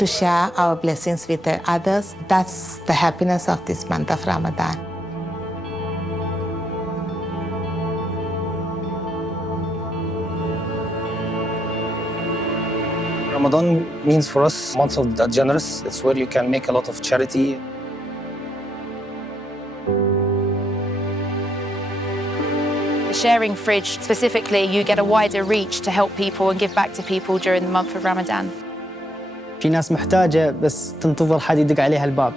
to share our blessings with the others. That's the happiness of this month of Ramadan. Ramadan means for us a month of the generous. It's where you can make a lot of charity. The sharing fridge, specifically, you get a wider reach to help people and give back to people during the month of Ramadan. في ناس محتاجة بس تنتظر حد يدق عليها الباب.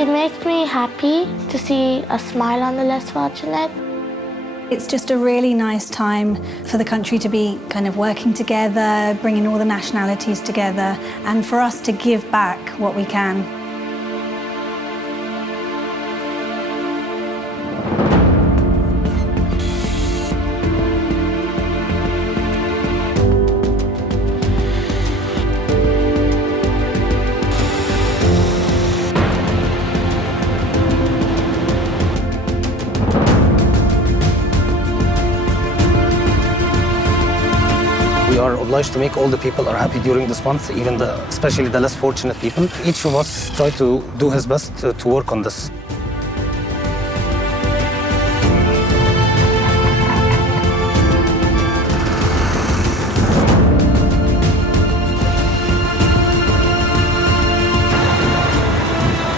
It makes me happy to see a smile on the less fortunate. It's just a really nice time for the country to be kind of working together, bringing all the nationalities together, and for us to give back what we can. We are obliged to make all the people are happy during this month, even especially the less fortunate people. Each of us try to do his best to work on this.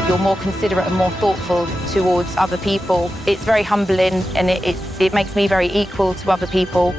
You're more considerate and more thoughtful towards other people. It's very humbling, and it makes me very equal to other people.